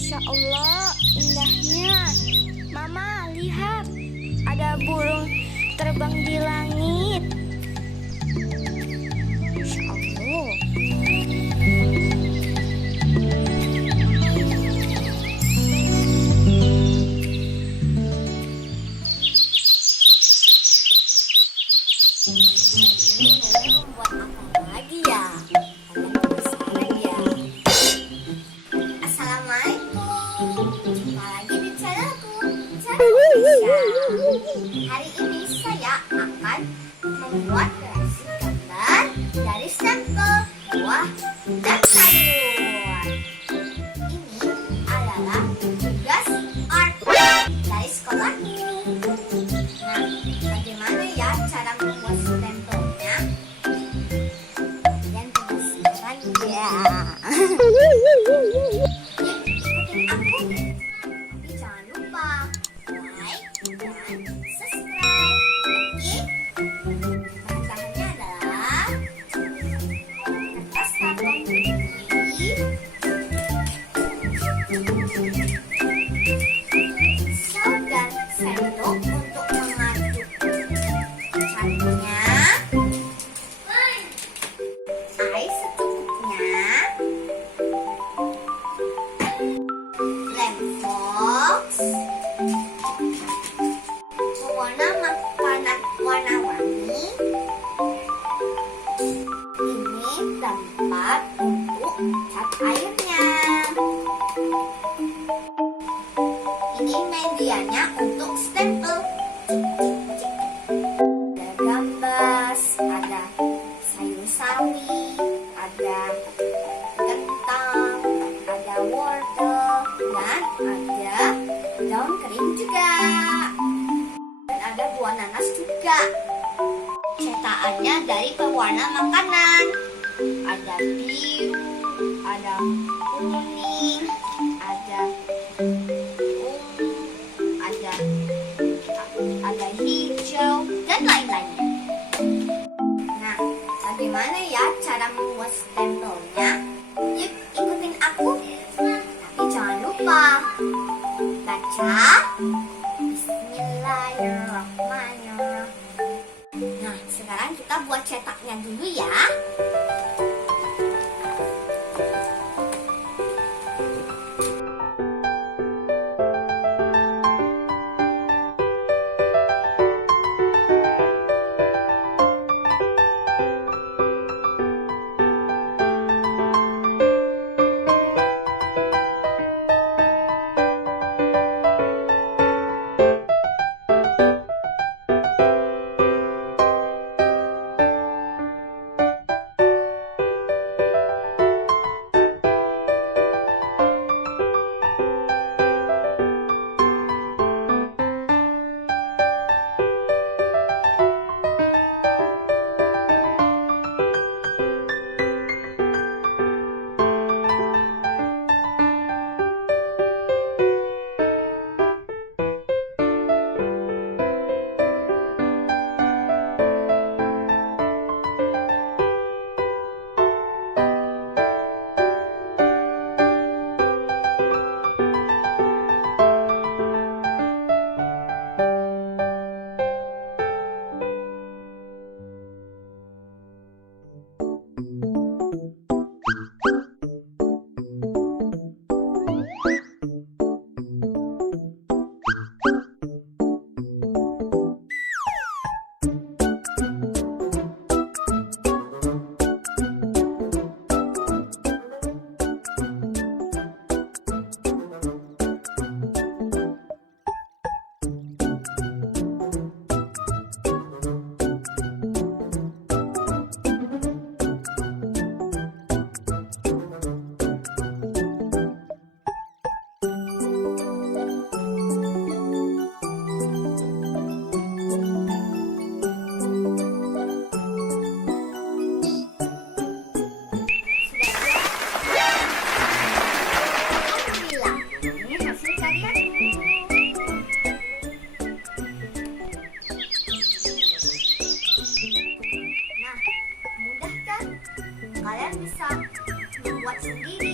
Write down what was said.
Masya Allah, indahnya. Mama, lihat. Ada burung terbang di langit. Masya Allah. Ini membuat apa lagi ya? Assalamualaikum. Jumpa lagi di channelku, Cara. Hari ini saya akan membuat gambar dari stempel buah dan sayur. Ini adalah tugas art dari sekolahku. Nah, bagaimana ya cara membuat stempelnya? Kalian penasaran ya? Pewarna makanan warna-warni. Ini tempat untuk cat airnya. Ini medianya untuk stempel. Ada gambas, ada sayur sawi, ada kentang, ada wortel, dan ada daun kering juga. Ada buah nanas juga. Cetakannya dari pewarna makanan. Ada biru, ada kuning, ada ungu, ada hijau dan lain-lainnya. Nah, bagaimana ya cara membuat stempelnya? Yuk ikutin aku. Tapi jangan lupa baca Bismillahirrahmanirrahim. Nah, sekarang kita buat cetaknya dulu ya. Kalian bisa membuat sendiri